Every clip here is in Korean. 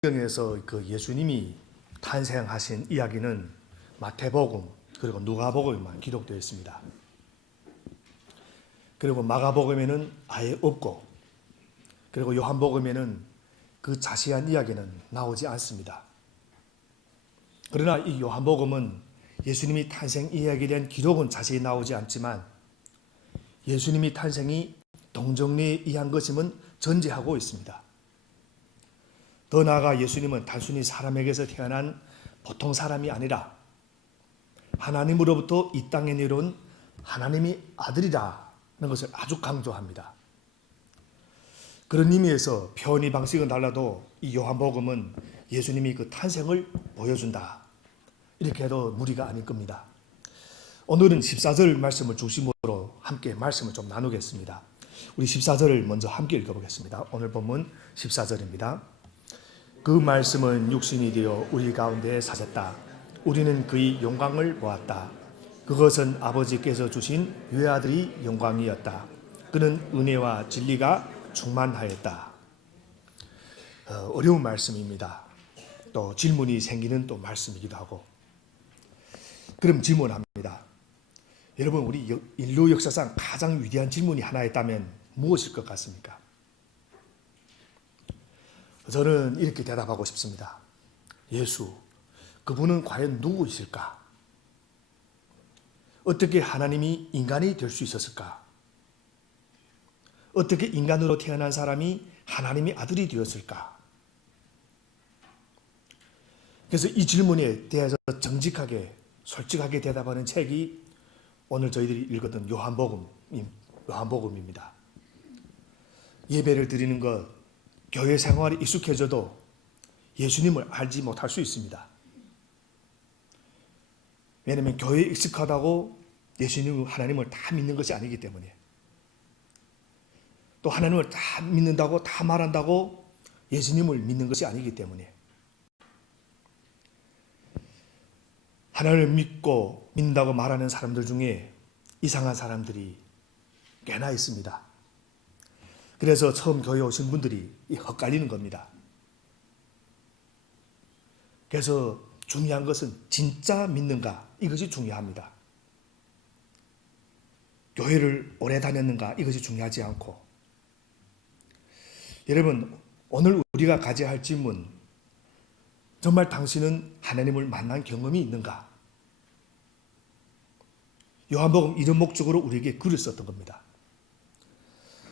성경에서 그 예수님이 탄생하신 이야기는 마태복음 그리고 누가복음에만 기록되어 있습니다. 그리고 마가복음에는 아예 없고, 그리고 요한복음에는 그 자세한 이야기는 나오지 않습니다. 그러나 이 요한복음은 예수님이 탄생 이야기에 대한 기록은 자세히 나오지 않지만 예수님이 탄생이 동정리에 의한 것임은 전제하고 있습니다. 더 나아가 예수님은 단순히 사람에게서 태어난 보통 사람이 아니라 하나님으로부터 이 땅에 내려온 하나님의 아들이라는 것을 아주 강조합니다. 그런 의미에서 표현의 방식은 달라도 이 요한복음은 예수님이 그 탄생을 보여준다, 이렇게 해도 무리가 아닐 겁니다. 오늘은 14절 말씀을 중심으로 함께 말씀을 좀 나누겠습니다. 우리 14절을 먼저 함께 읽어보겠습니다. 오늘 본문 14절입니다. 그 말씀은 육신이 되어 우리 가운데 사셨다. 우리는 그의 영광을 보았다. 그것은 아버지께서 주신 외아들의 영광이었다. 그는 은혜와 진리가 충만하였다. 어려운 말씀입니다. 또 질문이 생기는 또 말씀이기도 하고. 그럼 질문합니다. 여러분, 우리 인류 역사상 가장 위대한 질문이 하나 있다면 무엇일 것 같습니까? 저는 이렇게 대답하고 싶습니다. 예수, 그분은 과연 누구이실까? 어떻게 하나님이 인간이 될 수 있었을까? 어떻게 인간으로 태어난 사람이 하나님의 아들이 되었을까? 그래서 이 질문에 대해서 정직하게, 솔직하게 대답하는 책이 오늘 저희들이 읽었던 요한복음입니다. 예배를 드리는 것, 교회 생활에 익숙해져도 예수님을 알지 못할 수 있습니다. 왜냐하면 교회에 익숙하다고 예수님, 하나님을 다 믿는 것이 아니기 때문에, 또 하나님을 다 믿는다고, 다 말한다고 예수님을 믿는 것이 아니기 때문에, 하나님을 믿고 믿는다고 말하는 사람들 중에 이상한 사람들이 꽤나 있습니다. 그래서 처음 교회 오신 분들이 헛갈리는 겁니다. 그래서 중요한 것은 진짜 믿는가, 이것이 중요합니다. 교회를 오래 다녔는가, 이것이 중요하지 않고. 여러분, 오늘 우리가 가져야 할 질문, 정말 당신은 하나님을 만난 경험이 있는가? 요한복음 이런 목적으로 우리에게 글을 썼던 겁니다.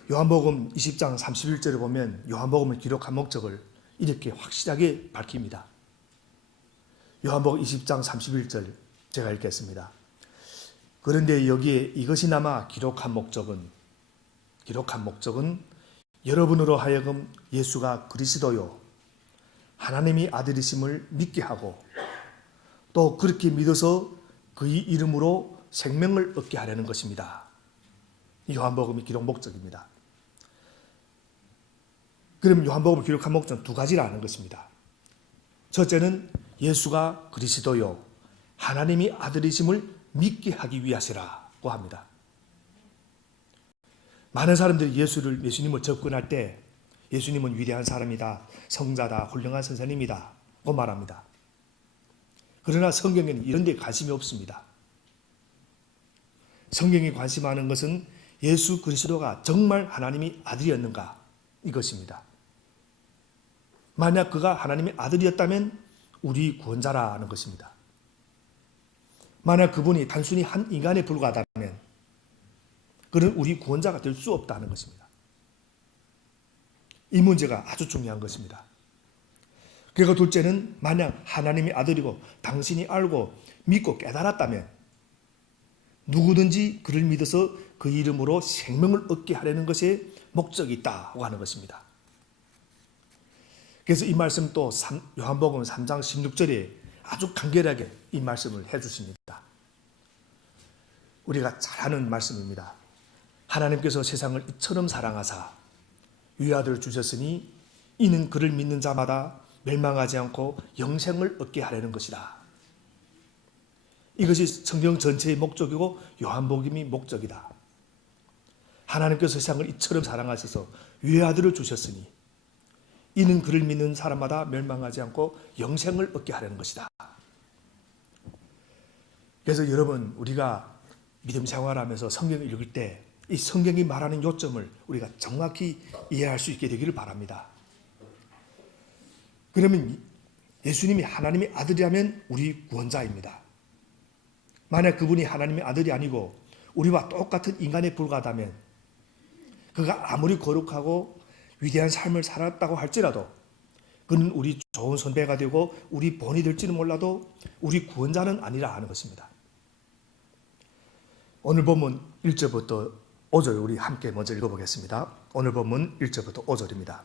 요한복음 20장 31절에 보면 요한복음을 기록한 목적을 이렇게 확실하게 밝힙니다. 요한복음 20장 31절 제가 읽겠습니다. 그런데 여기에 이것이 남아 기록한 목적은 여러분으로 하여금 예수가 그리스도요 하나님의 아들이심을 믿게 하고 또 그렇게 믿어서 그의 이름으로 생명을 얻게 하려는 것입니다. 이 요한복음의 기록 목적입니다. 그럼 요한복음을 기록한 목적은 두 가지라는 것입니다. 첫째는 예수가 그리스도요 하나님의 아들이심을 믿게 하기 위하시라고 합니다. 많은 사람들이 예수님을 접근할 때 예수님은 위대한 사람이다, 성자다, 훌륭한 선생님이다 고 말합니다. 그러나 성경에는 이런 데 관심이 없습니다. 성경이 관심하는 것은 예수 그리스도가 정말 하나님의 아들이었는가, 이것입니다. 만약 그가 하나님의 아들이었다면 우리 구원자라는 것입니다. 만약 그분이 단순히 한 인간에 불과하다면 그는 우리 구원자가 될 수 없다는 것입니다. 이 문제가 아주 중요한 것입니다. 그리고 둘째는 만약 하나님의 아들이고 당신이 알고 믿고 깨달았다면 누구든지 그를 믿어서 그 이름으로 생명을 얻게 하려는 것에 목적이 있다고 하는 것입니다. 그래서 이 말씀 또 요한복음 3장 16절에 아주 간결하게 이 말씀을 해주십니다. 우리가 잘 아는 말씀입니다. 하나님께서 세상을 이처럼 사랑하사 유아들을 주셨으니 이는 그를 믿는 자마다 멸망하지 않고 영생을 얻게 하려는 것이다. 이것이 성경 전체의 목적이고 요한복음의 목적이다. 하나님께서 세상을 이처럼 사랑하셔서 유아들을 주셨으니 이는 그를 믿는 사람마다 멸망하지 않고 영생을 얻게 하려는 것이다. 그래서 여러분, 우리가 믿음 생활하면서 성경을 읽을 때 이 성경이 말하는 요점을 우리가 정확히 이해할 수 있게 되기를 바랍니다. 그러면 예수님이 하나님의 아들이라면 우리 구원자입니다. 만약 그분이 하나님의 아들이 아니고 우리와 똑같은 인간에 불과하다면, 그가 아무리 거룩하고 위대한 삶을 살았다고 할지라도 그는 우리 좋은 선배가 되고 우리 본이 될지는 몰라도 우리 구원자는 아니라 하는 것입니다. 오늘 본문 1절부터 5절 우리 함께 먼저 읽어보겠습니다. 오늘 본문 1절부터 5절입니다.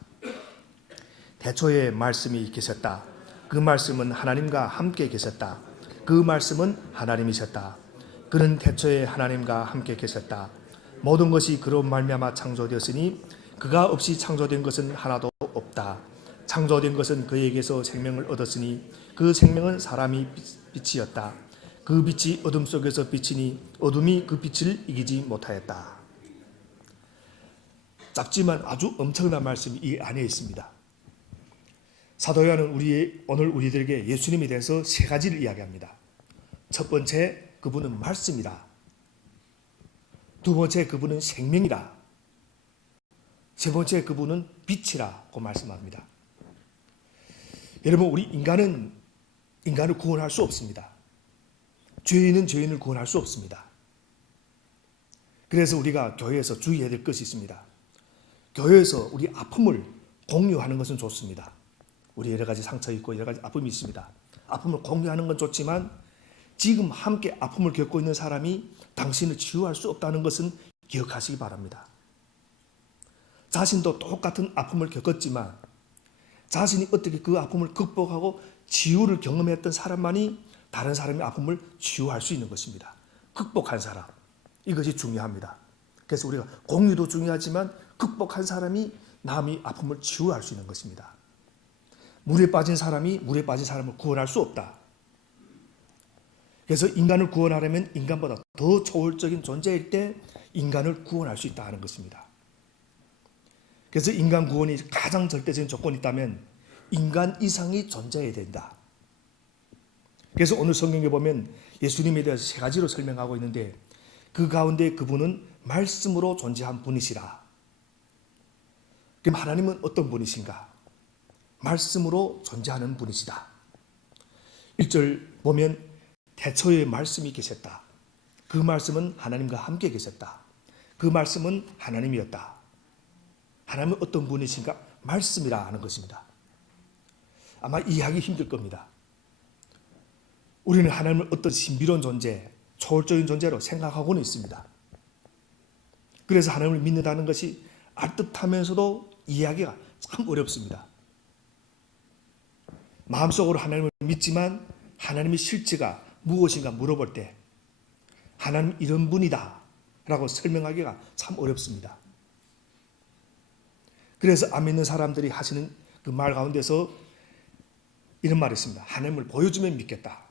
태초에 말씀이 계셨다. 그 말씀은 하나님과 함께 계셨다. 그 말씀은 하나님이셨다. 그는 태초에 하나님과 함께 계셨다. 모든 것이 그로 말미암아 창조되었으니 그가 없이 창조된 것은 하나도 없다. 창조된 것은 그에게서 생명을 얻었으니 그 생명은 사람이 빛이었다. 그 빛이 어둠 속에서 비치니 어둠이 그 빛을 이기지 못하였다. 짧지만 아주 엄청난 말씀이 이 안에 있습니다. 사도 요한은 오늘 우리들에게 예수님에 대해서 세 가지를 이야기합니다. 첫 번째, 그분은 말씀이다. 두 번째, 그분은 생명이다. 세 번째, 그분은 빛이라고 말씀합니다. 여러분, 우리 인간은 인간을 구원할 수 없습니다. 죄인은 죄인을 구원할 수 없습니다. 그래서 우리가 교회에서 주의해야 될 것이 있습니다. 교회에서 우리 아픔을 공유하는 것은 좋습니다. 우리 여러 가지 상처 있고 여러 가지 아픔이 있습니다. 아픔을 공유하는 건 좋지만 지금 함께 아픔을 겪고 있는 사람이 당신을 치유할 수 없다는 것은 기억하시기 바랍니다. 자신도 똑같은 아픔을 겪었지만 자신이 어떻게 그 아픔을 극복하고 치유를 경험했던 사람만이 다른 사람의 아픔을 치유할 수 있는 것입니다. 극복한 사람, 이것이 중요합니다. 그래서 우리가 공유도 중요하지만 극복한 사람이 남의 아픔을 치유할 수 있는 것입니다. 물에 빠진 사람이 물에 빠진 사람을 구원할 수 없다. 그래서 인간을 구원하려면 인간보다 더 초월적인 존재일 때 인간을 구원할 수 있다 하는 것입니다. 그래서 인간 구원이 가장 절대적인 조건이 있다면 인간 이상이 존재해야 된다. 그래서 오늘 성경에 보면 예수님에 대해서 세 가지로 설명하고 있는데 그 가운데 그분은 말씀으로 존재한 분이시라. 그럼 하나님은 어떤 분이신가? 말씀으로 존재하는 분이시다. 1절 보면 태초에 말씀이 계셨다. 그 말씀은 하나님과 함께 계셨다. 그 말씀은 하나님이었다. 하나님은 어떤 분이신가? 말씀이라 하는 것입니다. 아마 이해하기 힘들 겁니다. 우리는 하나님을 어떤 신비로운 존재, 초월적인 존재로 생각하고는 있습니다. 그래서 하나님을 믿는다는 것이 알듯하면서도 이해하기가 참 어렵습니다. 마음속으로 하나님을 믿지만 하나님의 실체가 무엇인가 물어볼 때 하나님 이런 분이다 라고 설명하기가 참 어렵습니다. 그래서 안 믿는 사람들이 하시는 그 말 가운데서 이런 말이 있습니다. 하나님을 보여주면 믿겠다.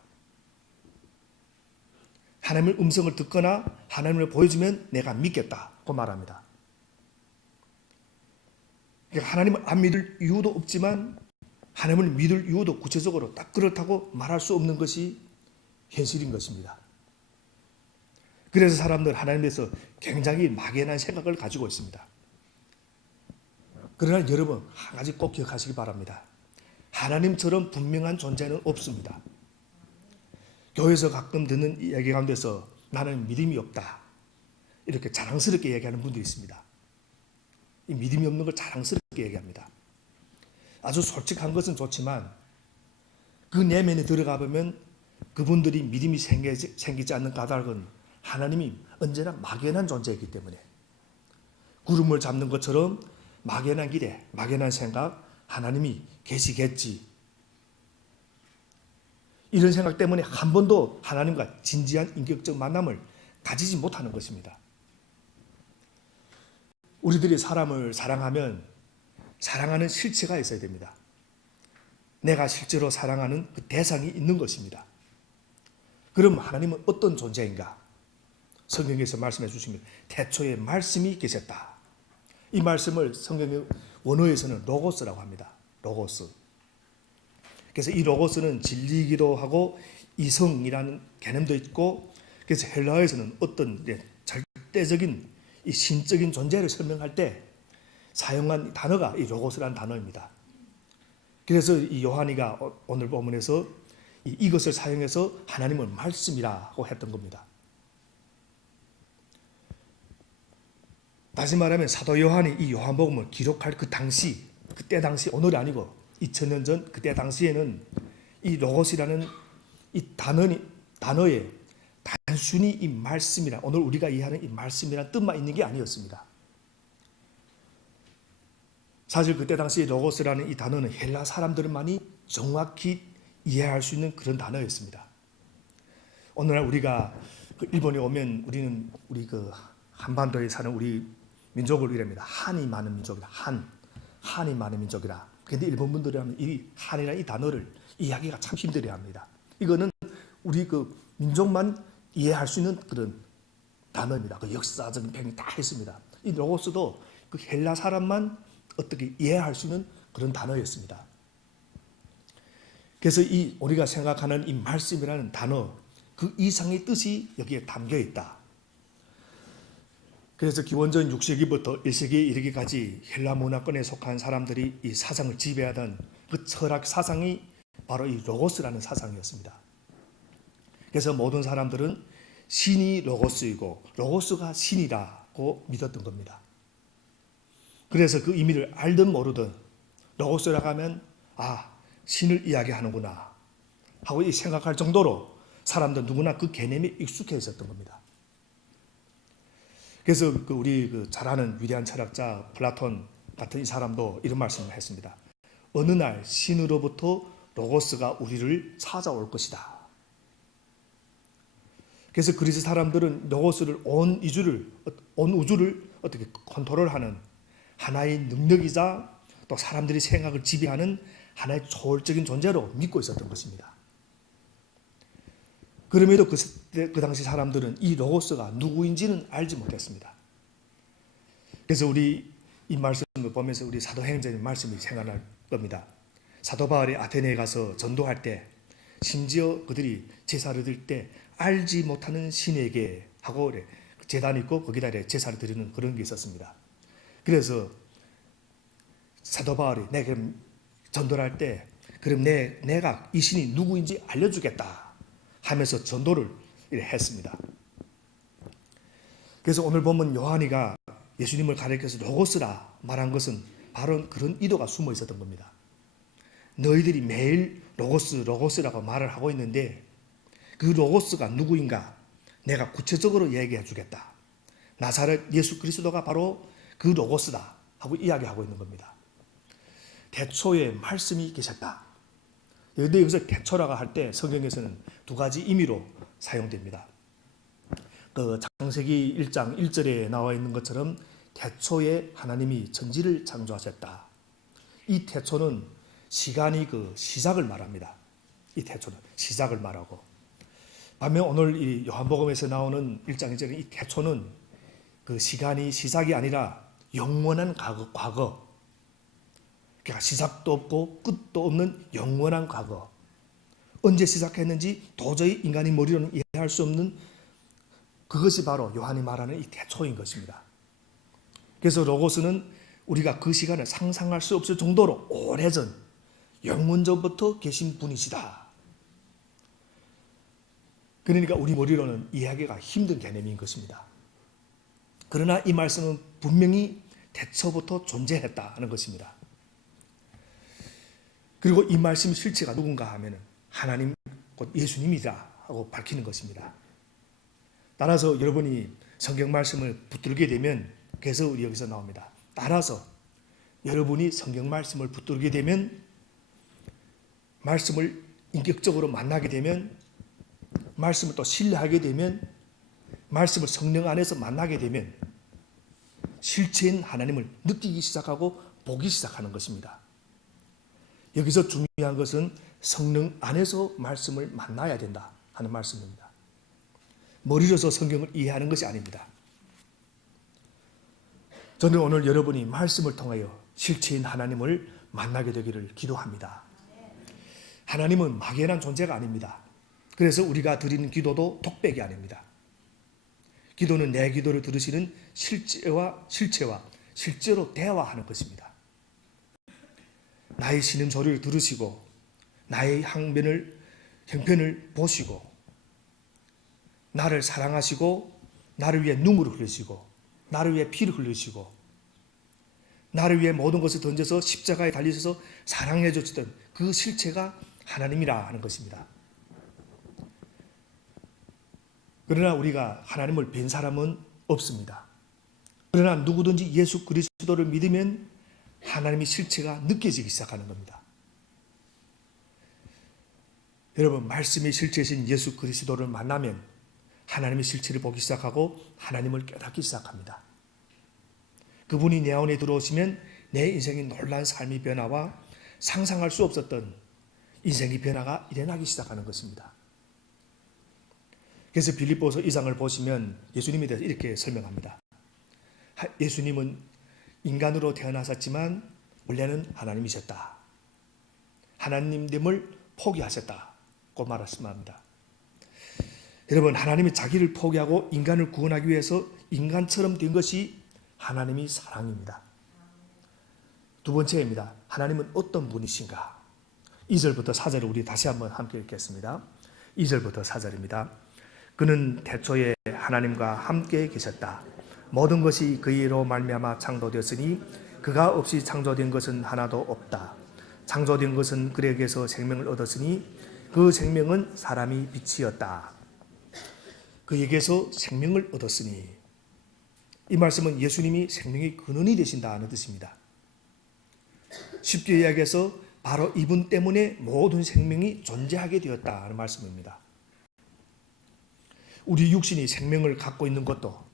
하나님의 음성을 듣거나 하나님을 보여주면 내가 믿겠다. 그 말합니다. 그러니까 하나님을 안 믿을 이유도 없지만 하나님을 믿을 이유도 구체적으로 딱 그렇다고 말할 수 없는 것이 현실인 것입니다. 그래서 사람들 하나님에 대해서 굉장히 막연한 생각을 가지고 있습니다. 그러나 여러분 한 가지 꼭 기억하시기 바랍니다. 하나님처럼 분명한 존재는 없습니다. 교회에서 가끔 듣는 이야기 가운데서 나는 믿음이 없다 이렇게 자랑스럽게 얘기하는 분들이 있습니다. 이 믿음이 없는 걸 자랑스럽게 얘기합니다. 아주 솔직한 것은 좋지만 그 내면에 들어가 보면 그분들이 믿음이 생기지 않는 까닭은 하나님이 언제나 막연한 존재이기 때문에 구름을 잡는 것처럼 막연한 기대, 막연한 생각, 하나님이 계시겠지. 이런 생각 때문에 한 번도 하나님과 진지한 인격적 만남을 가지지 못하는 것입니다. 우리들이 사람을 사랑하면 사랑하는 실체가 있어야 됩니다. 내가 실제로 사랑하는 그 대상이 있는 것입니다. 그럼 하나님은 어떤 존재인가? 성경에서 말씀해 주시면 태초에 말씀이 계셨다. 이 말씀을 성경의 원어에서는 로고스라고 합니다. 로고스. 그래서 이 로고스는 진리이기도 하고 이성이라는 개념도 있고, 그래서 헬라어에서는 어떤 절대적인 이 신적인 존재를 설명할 때 사용한 단어가 이 로고스라는 단어입니다. 그래서 이 요한이가 오늘 본문에서 이것을 사용해서 하나님을 말씀이라고 했던 겁니다. 다시 말하면 사도 요한이 이 요한복음을 기록할 그때 당시 오늘이 아니고 2000년 전 그때 당시에는 이 로고스라는 이 단어에 단순히 이 말씀이라, 오늘 우리가 이해하는 이 말씀이란 뜻만 있는 게 아니었습니다. 사실 그때 당시 로고스라는 이 단어는 헬라 사람들만이 정확히 이해할 수 있는 그런 단어였습니다. 오늘날 우리가 일본에 오면 우리는 우리 한반도에 사는 우리 민족을 이랍니다. 한이 많은 민족이다. 한이 많은 민족이라. 그런데 일본 분들이 하면 이 한이라는 이 단어를 이해하기가 참 힘들어합니다. 이거는 우리 민족만 이해할 수 있는 그런 단어입니다. 역사적인 배경이 다 있습니다. 이 로고스도 헬라 사람만 어떻게 이해할 수 있는 그런 단어였습니다. 그래서 우리가 생각하는 이 말씀이라는 단어, 그 이상의 뜻이 여기에 담겨 있다. 그래서 기원전 6세기부터 1세기에 이르기까지 헬라 문화권에 속한 사람들이 이 사상을 지배하던 그 철학 사상이 바로 이 로고스라는 사상이었습니다. 그래서 모든 사람들은 신이 로고스이고 로고스가 신이라고 믿었던 겁니다. 그래서 그 의미를 알든 모르든 로고스라고 하면 신을 이야기하는구나 하고 생각할 정도로 사람들 누구나 그 개념에 익숙해 있었던 겁니다. 그래서 우리 잘 아는 위대한 철학자 플라톤 같은 이 사람도 이런 말씀을 했습니다. 어느 날 신으로부터 로고스가 우리를 찾아올 것이다. 그래서 그리스 사람들은 로고스를 온 우주를 어떻게 컨트롤하는 하나의 능력이자 또 사람들이 생각을 지배하는 하나의 초월적인 존재로 믿고 있었던 것입니다. 그럼에도 그 당시 사람들은 이 로고스가 누구인지는 알지 못했습니다. 그래서 우리 이 말씀을 보면서 우리 사도행전의 말씀이 생각날 겁니다. 사도 바울이 아테네에 가서 전도할 때 심지어 그들이 제사를 드릴 때 알지 못하는 신에게 하고 제단이 있고 거기다 제사를 드리는 그런 게 있었습니다. 그래서 사도 바울이 그럼 전도를 할 때 그럼 내가 이 신이 누구인지 알려주겠다 하면서 전도를 했습니다. 그래서 오늘 보면 요한이가 예수님을 가리켜서 로고스라 말한 것은 바로 그런 의도가 숨어 있었던 겁니다. 너희들이 매일 로고스라고 말을 하고 있는데 그 로고스가 누구인가 내가 구체적으로 얘기해 주겠다. 나사렛 예수 그리스도가 바로 그 로고스다 하고 이야기하고 있는 겁니다. 태초에 말씀이 계셨다. 그런데 여기서 태초라고 할 때 성경에서는 두 가지 의미로 사용됩니다. 창세기 1장 1절에 나와 있는 것처럼 태초에 하나님이 천지를 창조하셨다. 이 태초는 시간이 시작을 말합니다. 이 태초는 시작을 말하고, 반면 오늘 이 요한복음에서 나오는 1장 1절에 이 태초는 그 시간이 시작이 아니라 영원한 과거. 그러니까 시작도 없고 끝도 없는 영원한 과거. 언제 시작했는지 도저히 인간의 머리로는 이해할 수 없는 그것이 바로 요한이 말하는 이 태초인 것입니다. 그래서 로고스는 우리가 그 시간을 상상할 수 없을 정도로 오래전 영원전부터 계신 분이시다. 그러니까 우리 머리로는 이해하기가 힘든 개념인 것입니다. 그러나 이 말씀은 분명히 태초부터 존재했다는 것입니다. 그리고 이 말씀의 실체가 누군가 하면 하나님 곧 예수님이다 하고 밝히는 것입니다. 따라서 여러분이 성경 말씀을 붙들게 되면, 그래서 우리 여기서 나옵니다. 따라서 여러분이 성경 말씀을 붙들게 되면, 말씀을 인격적으로 만나게 되면, 말씀을 또 신뢰하게 되면, 말씀을 성령 안에서 만나게 되면 실체인 하나님을 느끼기 시작하고 보기 시작하는 것입니다. 여기서 중요한 것은 성령 안에서 말씀을 만나야 된다 하는 말씀입니다. 머리로서 성경을 이해하는 것이 아닙니다. 저는 오늘 여러분이 말씀을 통하여 실체인 하나님을 만나게 되기를 기도합니다. 하나님은 막연한 존재가 아닙니다. 그래서 우리가 드리는 기도도 독백이 아닙니다. 기도는 내 기도를 들으시는 실체와 실제로 대화하는 것입니다. 나의 신음소리를 들으시고 나의 형편을 보시고 나를 사랑하시고 나를 위해 눈물을 흘리시고 나를 위해 피를 흘리시고 나를 위해 모든 것을 던져서 십자가에 달리셔서 사랑해 주시던 그 실체가 하나님이라 하는 것입니다. 그러나 우리가 하나님을 뵌 사람은 없습니다. 그러나 누구든지 예수 그리스도를 믿으면 하나님의 실체가 느껴지기 시작하는 겁니다. 여러분, 말씀의 실체이신 예수 그리스도를 만나면 하나님의 실체를 보기 시작하고 하나님을 깨닫기 시작합니다. 그분이 내 안에 들어오시면 내 인생의 놀라운 삶의 변화와 상상할 수 없었던 인생의 변화가 일어나기 시작하는 것입니다. 그래서 빌립보서 2장을 보시면 예수님에 대해서 이렇게 설명합니다. 예수님은 인간으로 태어나셨지만 원래는 하나님이셨다. 하나님됨을 포기하셨다고 말씀합니다. 여러분, 하나님이 자기를 포기하고 인간을 구원하기 위해서 인간처럼 된 것이 하나님의 사랑입니다. 두 번째입니다. 하나님은 어떤 분이신가? 2절부터 4절을 우리 다시 한번 함께 읽겠습니다. 2절부터 4절입니다. 그는 태초에 하나님과 함께 계셨다. 모든 것이 그이로 말미암아 창조되었으니 그가 없이 창조된 것은 하나도 없다. 창조된 것은 그에게서 생명을 얻었으니 그 생명은 사람이 빛이었다. 그에게서 생명을 얻었으니, 이 말씀은 예수님이 생명의 근원이 되신다는 뜻입니다. 쉽게 이야기해서 바로 이분 때문에 모든 생명이 존재하게 되었다는 말씀입니다. 우리 육신이 생명을 갖고 있는 것도,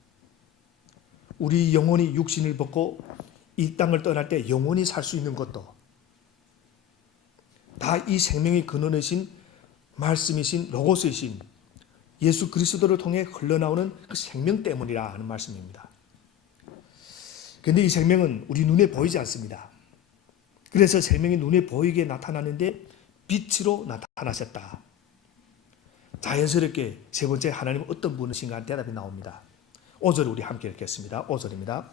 우리 영혼이 육신을 벗고 이 땅을 떠날 때 영원히 살 수 있는 것도 다 이 생명의 근원이신 말씀이신 로고스이신 예수 그리스도를 통해 흘러나오는 그 생명 때문이라 하는 말씀입니다. 그런데 이 생명은 우리 눈에 보이지 않습니다. 그래서 생명이 눈에 보이게 나타나는데 빛으로 나타나셨다. 자연스럽게 세 번째, 하나님은 어떤 분이신가 하는 대답이 나옵니다. 5절 우리 함께 읽겠습니다. 5절입니다.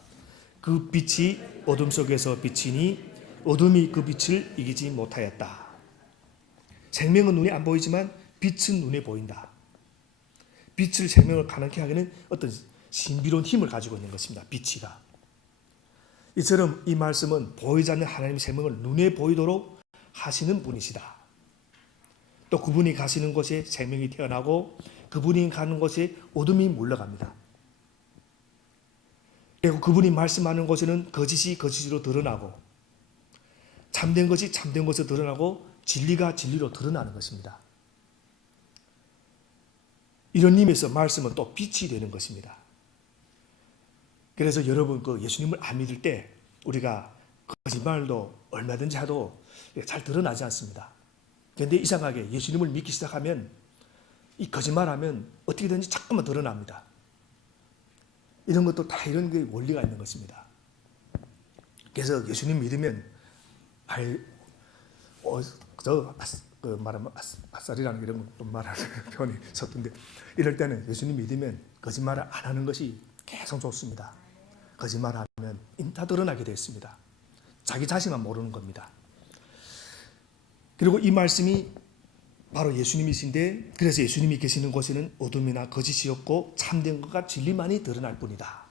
그 빛이 어둠 속에서 비치니 어둠이 그 빛을 이기지 못하였다. 생명은 눈에 안 보이지만 빛은 눈에 보인다. 빛을 생명을 가능케 하기는 어떤 신비로운 힘을 가지고 있는 것입니다. 빛이가. 이처럼 이 말씀은 보이지 않는 하나님의 생명을 눈에 보이도록 하시는 분이시다. 또 그분이 가시는 곳에 생명이 태어나고 그분이 가는 곳에 어둠이 물러갑니다. 그리고 그분이 말씀하는 곳에는 거짓이 거짓으로 드러나고 참된 것이 참된 것으로 드러나고 진리가 진리로 드러나는 것입니다. 이런 의미에서 말씀은 또 빛이 되는 것입니다. 그래서 여러분, 그 예수님을 안 믿을 때 우리가 거짓말도 얼마든지 해도 잘 드러나지 않습니다. 그런데 이상하게 예수님을 믿기 시작하면 이 거짓말하면 어떻게든지 자꾸만 드러납니다. 이런 것도 다 이런 게 원리가 있는 것입니다. 그래서 예수님 믿으면 말하면 아싸리라는 이런 또 말하는 표현이 섰던데, 이럴 때는 예수님 믿으면 거짓말을 안 하는 것이 계속 좋습니다. 거짓말하면 다 드러나게 되어 있습니다. 자기 자신만 모르는 겁니다. 그리고 이 말씀이 바로 예수님이신데, 그래서 예수님이 계시는 곳에는 어둠이나 거짓이 없고 참된 것과 진리만이 드러날 뿐이다.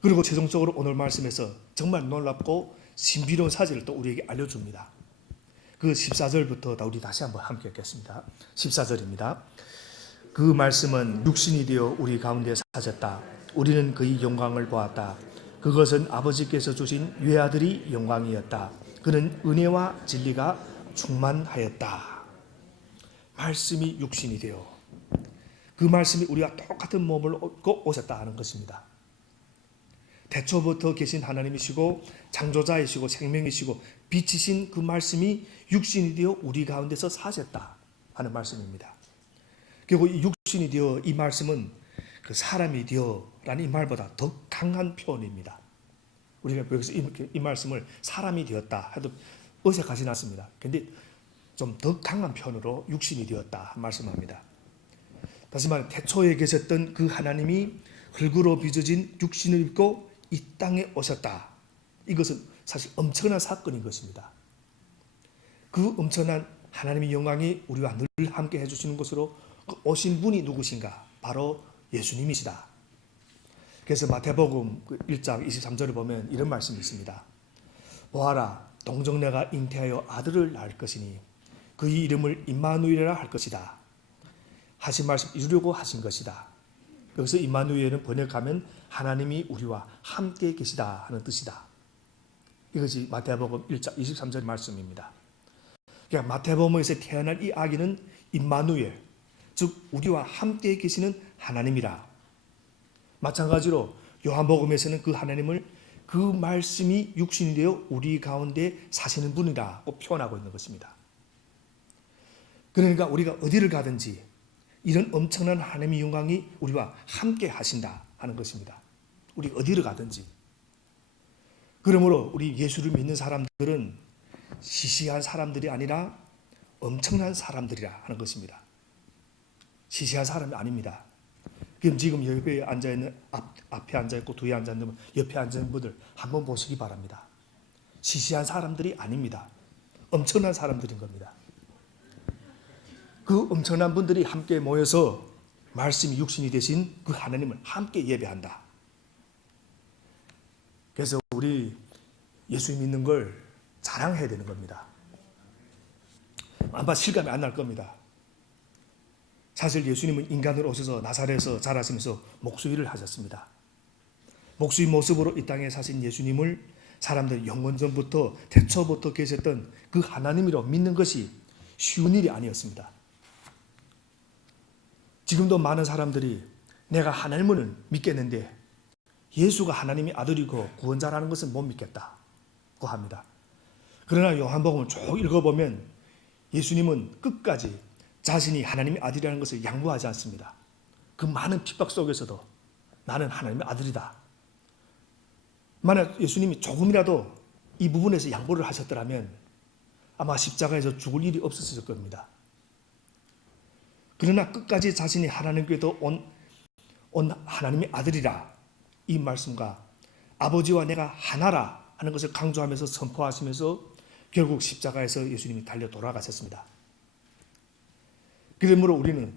그리고 최종적으로 오늘 말씀에서 정말 놀랍고 신비로운 사실을 또 우리에게 알려줍니다. 그 14절부터 우리 다시 한번 함께 읽겠습니다. 14절입니다. 그 말씀은 육신이 되어 우리 가운데 사셨다. 우리는 그의 영광을 보았다. 그것은 아버지께서 주신 외아들이 영광이었다. 그는 은혜와 진리가 충만하였다. 말씀이 육신이 되어, 그 말씀이 우리가 똑같은 몸을 얻고 오셨다 하는 것입니다. 대초부터 계신 하나님이시고 창조자이시고 생명이시고 빛이신 그 말씀이 육신이 되어 우리 가운데서 사셨다 하는 말씀입니다. 그리고 이 육신이 되어, 이 말씀은 그 사람이 되어라는 이 말보다 더 강한 표현입니다. 우리가 여기서 이 말씀을 사람이 되었다 해도 어색하진 않습니다. 그런데 좀 더 강한 편으로 육신이 되었다 말씀합니다. 다시 말해 태초에 계셨던 그 하나님이 흙으로 빚어진 육신을 입고 이 땅에 오셨다. 이것은 사실 엄청난 사건인 것입니다. 그 엄청난 하나님의 영광이 우리와 늘 함께 해주시는 것으로 그 오신 분이 누구신가? 바로 예수님이시다. 그래서 마태복음 1장 23절을 보면 이런 말씀이 있습니다. 보아라, 동정녀가 잉태하여 아들을 낳을 것이니 그의 이름을 임마누엘이라 할 것이다. 하신 말씀 이루려고 하신 것이다. 여기서 임마누엘은 번역하면 하나님이 우리와 함께 계시다 하는 뜻이다. 이것이 마태복음 1장 23절 말씀입니다. 그러니까 마태복음에서 태어날 이 아기는 임마누엘, 즉 우리와 함께 계시는 하나님이라. 마찬가지로 요한복음에서는 그 하나님을 그 말씀이 육신이 되어 우리 가운데 사시는 분이라고 표현하고 있는 것입니다. 그러니까 우리가 어디를 가든지 이런 엄청난 하나님의 영광이 우리와 함께 하신다 하는 것입니다. 우리 어디를 가든지. 그러므로 우리 예수를 믿는 사람들은 시시한 사람들이 아니라 엄청난 사람들이라 하는 것입니다. 시시한 사람이 아닙니다. 그럼 지금 옆에 앉아있는 앞에 앉아있고 뒤에 앉아있는 옆에 앉아있는 분들 한번 보시기 바랍니다. 시시한 사람들이 아닙니다. 엄청난 사람들인 겁니다. 그 엄청난 분들이 함께 모여서 말씀이 육신이 되신 그 하나님을 함께 예배한다. 그래서 우리 예수 믿는 걸 자랑해야 되는 겁니다. 아마 실감이 안 날 겁니다. 사실 예수님은 인간으로 오셔서 나사렛에서 자라시면서 목수일을 하셨습니다. 목수의 모습으로 이 땅에 사신 예수님을 사람들이 영원전부터 태초부터 계셨던 그 하나님이로 믿는 것이 쉬운 일이 아니었습니다. 지금도 많은 사람들이 내가 하나님을 믿겠는데 예수가 하나님의 아들이고 구원자라는 것은 못 믿겠다고 합니다. 그러나 요한복음을 쭉 읽어보면 예수님은 끝까지 자신이 하나님의 아들이라는 것을 양보하지 않습니다. 그 많은 핍박 속에서도 나는 하나님의 아들이다. 만약 예수님이 조금이라도 이 부분에서 양보를 하셨더라면 아마 십자가에서 죽을 일이 없었을 겁니다. 그러나 끝까지 자신이 하나님께도 온 하나님의 아들이라 이 말씀과 아버지와 내가 하나라 하는 것을 강조하면서 선포하시면서 결국 십자가에서 예수님이 달려 돌아가셨습니다. 그러므로 우리는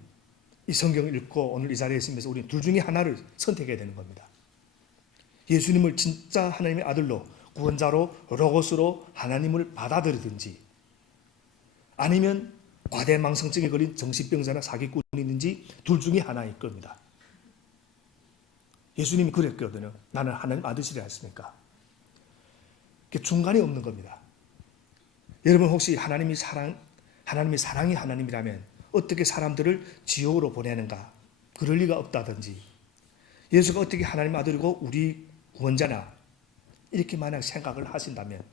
이 성경을 읽고 오늘 이 자리에 있으면서 우리는 둘 중에 하나를 선택해야 되는 겁니다. 예수님을 진짜 하나님의 아들로 구원자로 로고스로 하나님을 받아들이든지 아니면 과대망상증에 걸린 정신병자나 사기꾼이든지 둘 중에 하나일 겁니다. 예수님이 그랬거든요. 나는 하나님 아들이라 했으니까. 중간이 없는 겁니다. 여러분 혹시 하나님이 사랑이 하나님이라면 어떻게 사람들을 지옥으로 보내는가? 그럴 리가 없다든지 예수가 어떻게 하나님의 아들이고 우리 구원자나 이렇게 만약 생각을 하신다면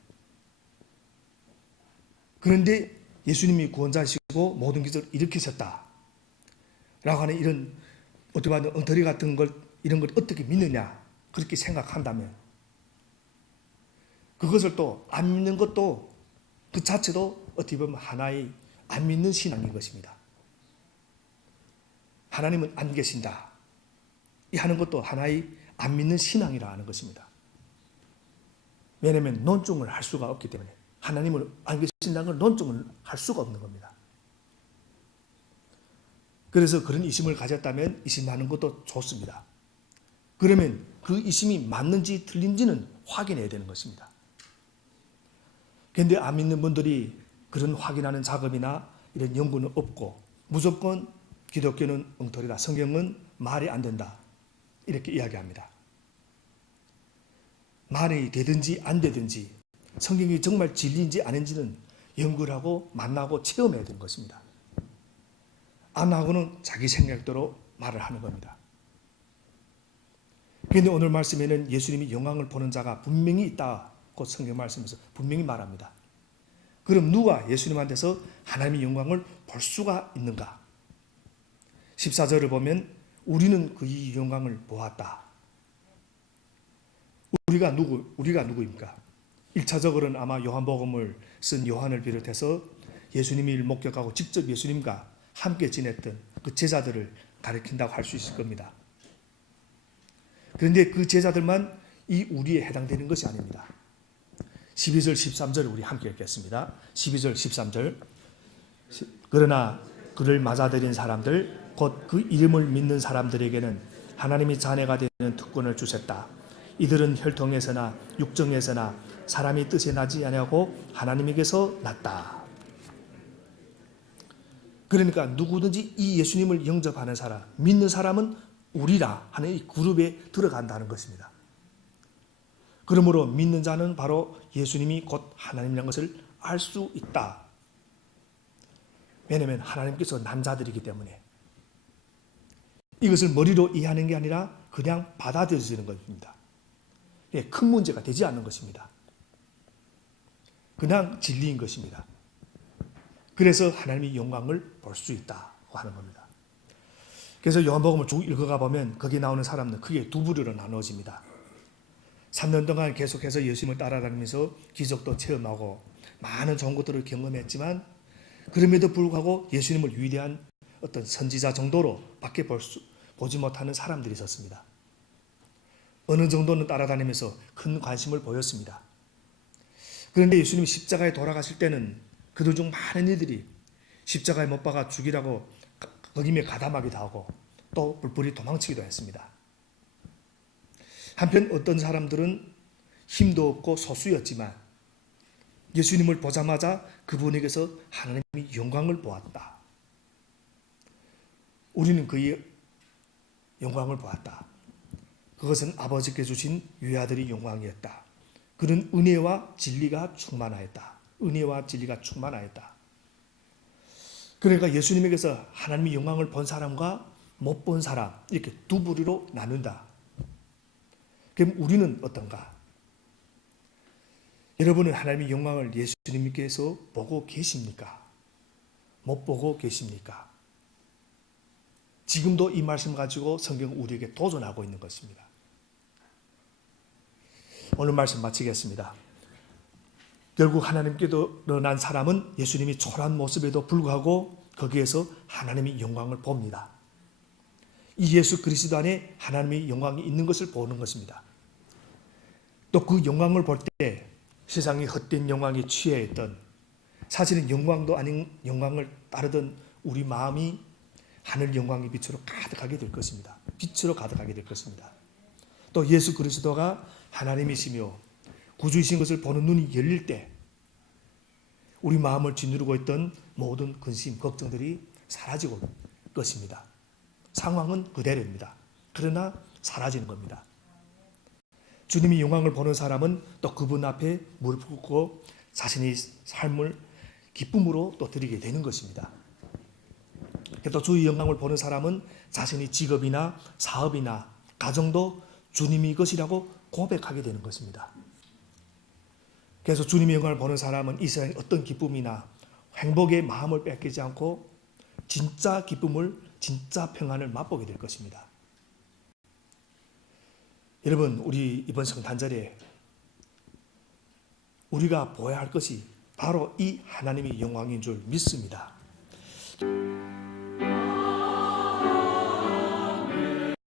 그런데 예수님이 구원자시고 모든 기적을 일으키셨다 라고 하는 이런 어떻게 보면 엉터리 같은 걸 이런 걸 어떻게 믿느냐 그렇게 생각한다면 그것을 또 안 믿는 것도 그 자체도 어떻게 보면 하나의 안 믿는 신앙인 것입니다. 하나님은 안 계신다 이 하는 것도 하나의 안 믿는 신앙이라 하는 것입니다. 왜냐하면 논증을 할 수가 없기 때문에 하나님을 안 계신다는 걸 논증을 할 수가 없는 겁니다. 그래서 그런 이심을 가졌다면 이심하는 것도 좋습니다. 그러면 그 이심이 맞는지 틀린지는 확인해야 되는 것입니다. 그런데 안 믿는 분들이 그런 확인하는 작업이나 이런 연구는 없고 무조건 기독교는 엉터리다. 성경은 말이 안 된다. 이렇게 이야기합니다. 말이 되든지 안 되든지 성경이 정말 진리인지 아닌지는 연구를 하고 만나고 체험해야 되는 것입니다. 안 하고는 자기 생각대로 말을 하는 겁니다. 그런데 오늘 말씀에는 예수님이 영광을 보는 자가 분명히 있다고 성경 말씀에서 분명히 말합니다. 그럼 누가 예수님한테서 하나님의 영광을 볼 수가 있는가? 14절을 보면 우리는 그의 영광을 보았다. 우리가 누구입니까? 1차적으로는 아마 요한복음을 쓴 요한을 비롯해서 예수님을 목격하고 직접 예수님과 함께 지냈던 그 제자들을 가리킨다고 할 수 있을 겁니다. 그런데 그 제자들만 이 우리에 해당되는 것이 아닙니다. 12절 13절 우리 함께 읽겠습니다. 12절 13절 그러나 그를 맞아들인 사람들 곧 그 이름을 믿는 사람들에게는 하나님이 자녀가 되는 특권을 주셨다. 이들은 혈통에서나 육정에서나 사람이 뜻에 나지 아니하고 하나님에게서 났다. 그러니까 누구든지 이 예수님을 영접하는 사람, 믿는 사람은 우리라 하는 이 그룹에 들어간다는 것입니다. 그러므로 믿는 자는 바로 예수님이 곧 하나님이라는 것을 알 수 있다. 왜냐하면 하나님께서 난 자들이기 때문에. 이것을 머리로 이해하는 게 아니라 그냥 받아들여지는 것입니다. 큰 문제가 되지 않는 것입니다. 그냥 진리인 것입니다. 그래서 하나님의 영광을 볼 수 있다고 하는 겁니다. 그래서 요한복음을 쭉 읽어가 보면 거기 나오는 사람은 크게 두 부류로 나누어집니다. 3년 동안 계속해서 예수님을 따라다니면서 기적도 체험하고 많은 좋은 것들을 경험했지만 그럼에도 불구하고 예수님을 위대한 어떤 선지자 정도로 밖에 보지 못하는 사람들이 있었습니다. 어느 정도는 따라다니면서 큰 관심을 보였습니다. 그런데 예수님이 십자가에 돌아가실 때는 그들 중 많은 이들이 십자가에 못 박아 죽이라고 거기에 가담하기도 하고 또 뿔뿔이 도망치기도 했습니다. 한편 어떤 사람들은 힘도 없고 소수였지만 예수님을 보자마자 그분에게서 하나님의 영광을 보았다. 우리는 그의 영광을 보았다. 그것은 아버지께 주신 유아들의 영광이었다. 그는 은혜와 진리가 충만하였다. 은혜와 진리가 충만하였다. 그러니까 예수님에게서 하나님의 영광을 본 사람과 못 본 사람 이렇게 두 부류로 나눈다. 그럼 우리는 어떤가? 여러분은 하나님의 영광을 예수님께서 보고 계십니까? 못 보고 계십니까? 지금도 이 말씀 가지고 성경은 우리에게 도전하고 있는 것입니다. 오늘 말씀 마치겠습니다. 결국 하나님께로 난 사람은 예수님이 초라한 모습에도 불구하고 거기에서 하나님의 영광을 봅니다. 이 예수 그리스도 안에 하나님의 영광이 있는 것을 보는 것입니다. 또 그 영광을 볼 때 세상이 헛된 영광에 취해 있던 사실은 영광도 아닌 영광을 따르던 우리 마음이 하늘 영광의 빛으로 가득하게 될 것입니다. 빛으로 가득하게 될 것입니다. 또 예수 그리스도가 하나님이시며 구주이신 것을 보는 눈이 열릴 때 우리 마음을 짓누르고 있던 모든 근심, 걱정들이 사라지고 것입니다. 상황은 그대로입니다. 그러나 사라지는 겁니다. 주님이 영광을 보는 사람은 또 그분 앞에 무릎 꿇고 자신의 삶을 기쁨으로 또 드리게 되는 것입니다. 또 주의 영광을 보는 사람은 자신의 직업이나 사업이나 가정도 주님이 것이라고 고백하게 되는 것입니다. 그래서 주님의 영광을 보는 사람은 이 세상의 어떤 기쁨이나 행복의 마음을 뺏기지 않고 진짜 기쁨을, 진짜 평안을 맛보게 될 것입니다. 여러분, 우리 이번 성탄절에 우리가 보아야 할 것이 바로 이 하나님의 영광인 줄 믿습니다.